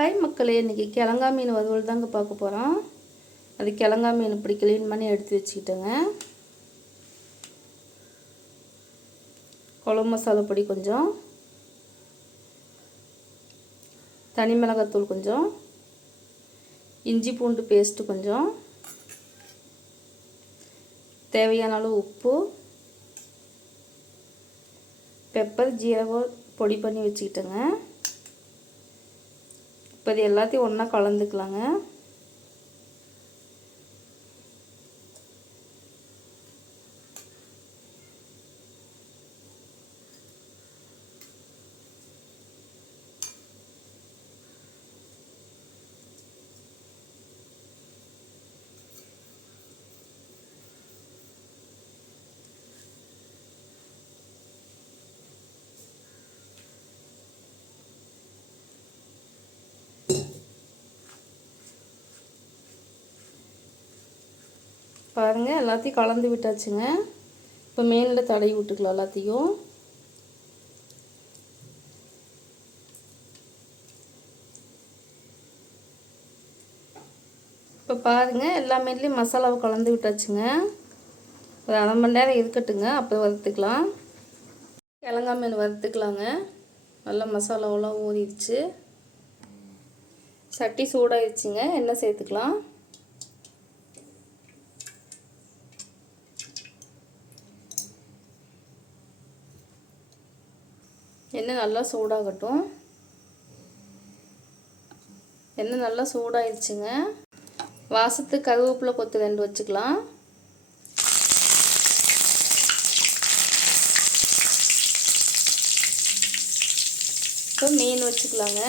Hi மக்களே இன்றைக்கி கிழங்கா மீன் வறுவல் தாங்க பார்க்க போகிறோம் அது கிழங்கா மீன் இப்படி க்ளீன் பண்ணி எடுத்து வச்சுக்கிட்டேங்க. குழம்பு மசாலா பொடி கொஞ்சம். தனி மிளகாத்தூள் கொஞ்சம். இஞ்சி பூண்டு பேஸ்ட்டு கொஞ்சம். தேவையான அளவு உப்பு. பெப்பர் ஜீரகம் பொடி பண்ணி வச்சுக்கிட்டேங்க. இப்போ இது எல்லாத்தையும் ஒன்றா கலந்துக்கலாங்க. பாருங்கள் எல்லாத்தையும் கலந்து விட்டாச்சுங்க. இப்போ மேலில் தடவி விட்டுக்கலாம் எல்லாத்தையும். இப்போ பாருங்கள் எல்லா மீன்லேயும் மசாலாவை கலந்து விட்டாச்சுங்க. ஒரு அரை மணி நேரம் இருக்கட்டுங்க அப்புறம் வறுத்துக்கலாம். கிழங்கா மீன் வறுத்துக்கலாங்க. நல்லா மசாலாவெல்லாம் ஊறிடுச்சு. சட்டி சூடாகிடுச்சுங்க எண்ணெய் சேர்த்துக்கலாம். எண்ணெய் நல்லா சூடாகட்டும். எண்ணெய் நல்லா சூடாயிடுச்சுங்க வாசத்துக்கு கருவேப்பிலை கொத்து ரெண்டு வச்சுக்கலாம். இப்போ மீன் வச்சுக்கலாங்க.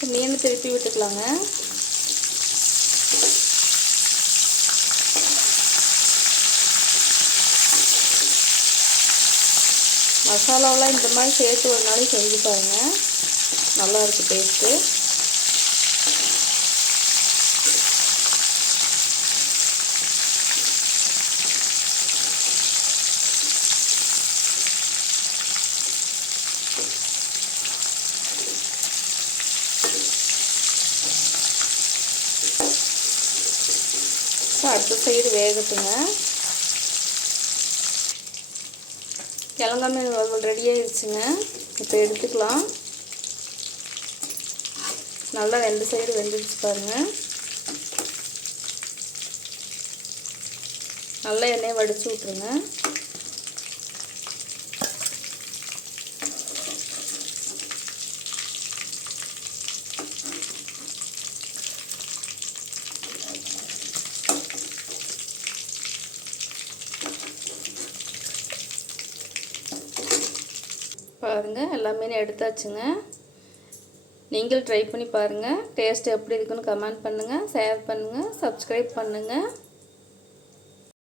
மீன் திருப்பி விட்டுக்கலாங்க. மசாலாவெலாம் இந்த மாதிரி சேர்த்து ஒரு நாளைக்கு செஞ்சு பாருங்கள் நல்லா இருக்குது டேஸ்ட்டு அடுத்த சைடு வேகட்டுங்க. கிழங்கா மீன் வறுவல் ரெடி ஆயிடுச்சுங்க இப்போ எடுத்துக்கலாம். நல்லா ரெண்டு சைடு வெந்துடுச்சு பாருங்க. நல்லா எண்ணெயை வடித்து விட்ருங்க பாருங்கள் எல்லாமே எடுத்தாச்சுங்க. நீங்கள் ட்ரை பண்ணி பாருங்கள் டேஸ்ட் எப்படி இருக்குன்னு கமெண்ட் பண்ணுங்கள் ஷேர் பண்ணுங்கள் சப்ஸ்கிரைப் பண்ணுங்கள்